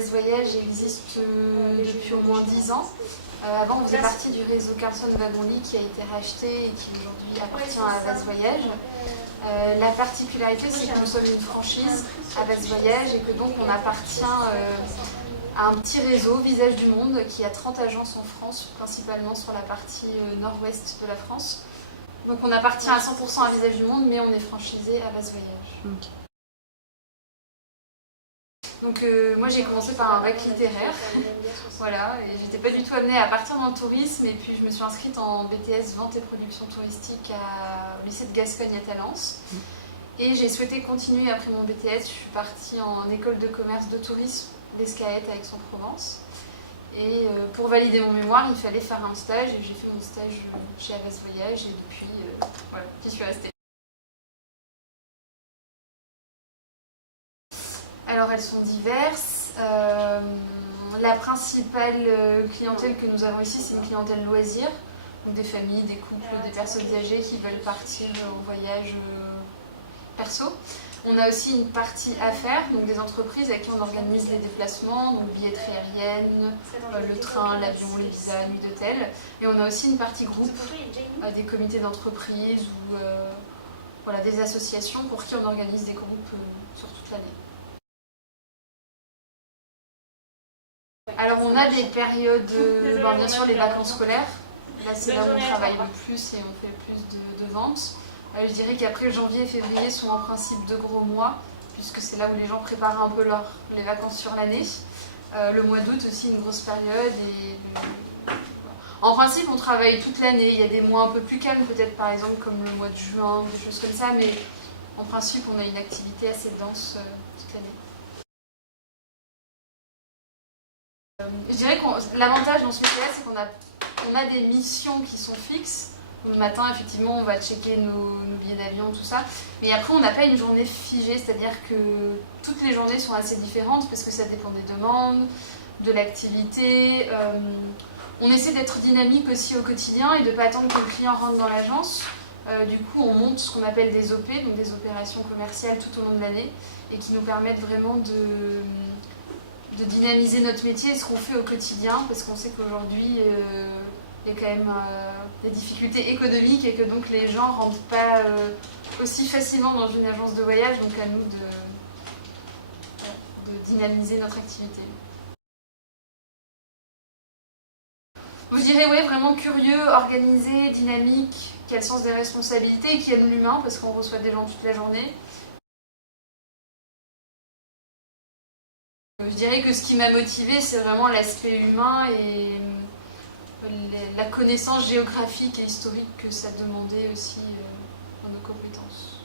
Avas Voyage existe depuis au moins 10 ans. Avant, on faisait partie du réseau Carlson Wagon-Lit qui a été racheté et qui aujourd'hui appartient à Avas Voyage. La particularité, c'est que nous sommes une franchise Avas Voyage et que donc on appartient à un petit réseau, Visage du Monde, qui a 30 agences en France, principalement sur la partie nord-ouest de la France. Donc on appartient à 100% à Visage du Monde, mais on est franchisé à Avas Voyage. Okay. Donc moi j'ai commencé par un bac littéraire, voilà, et j'étais pas du tout amenée à partir dans le tourisme, et puis je me suis inscrite en BTS Vente et Production Touristique au lycée de Gascogne à Talence. Et j'ai souhaité continuer après mon BTS, je suis partie en école de commerce de tourisme d'Escaët à Aix-en-Provence. Et pour valider mon mémoire, il fallait faire un stage, et j'ai fait mon stage chez Avas Voyage, et depuis, voilà, j'y suis restée. Alors elles sont diverses. La principale clientèle que nous avons ici, c'est une clientèle loisir, donc des familles, des couples, des personnes âgées qui veulent partir en voyage perso. On a aussi une partie affaires, donc des entreprises avec qui on organise les déplacements, donc billetterie aérienne, le train, l'avion, les visas, nuit d'hôtel. Et on a aussi une partie groupe, des comités d'entreprise ou voilà, des associations pour qui on organise des groupes sur toute l'année. Alors on a des périodes, bien sûr les vacances scolaires, là c'est là où on travaille le plus et on fait le plus de ventes. Je dirais qu'après janvier et février sont en principe 2 gros mois, puisque c'est là où les gens préparent un peu les vacances sur l'année. Le mois d'août aussi une grosse période. En principe on travaille toute l'année, il y a des mois un peu plus calmes peut-être par exemple comme le mois de juin, des choses comme ça, mais en principe on a une activité assez dense toute l'année. Je dirais que l'avantage dans ce métier-là, c'est qu'on a des missions qui sont fixes. Le matin, effectivement, on va checker nos billets d'avion, tout ça. Mais après, on n'a pas une journée figée, c'est-à-dire que toutes les journées sont assez différentes parce que ça dépend des demandes, de l'activité. On essaie d'être dynamique aussi au quotidien et de ne pas attendre que le client rentre dans l'agence. Du coup, on monte ce qu'on appelle des OP, donc des opérations commerciales tout au long de l'année, et qui nous permettent vraiment de dynamiser notre métier et ce qu'on fait au quotidien, parce qu'on sait qu'aujourd'hui il y a quand même des difficultés économiques et que donc les gens ne rentrent pas aussi facilement dans une agence de voyage, donc à nous de dynamiser notre activité. Je dirais oui, vraiment curieux, organisé, dynamique, qui a le sens des responsabilités et qui aime l'humain parce qu'on reçoit des gens toute la journée. Je dirais que ce qui m'a motivée, c'est vraiment l'aspect humain et la connaissance géographique et historique que ça demandait aussi dans nos compétences.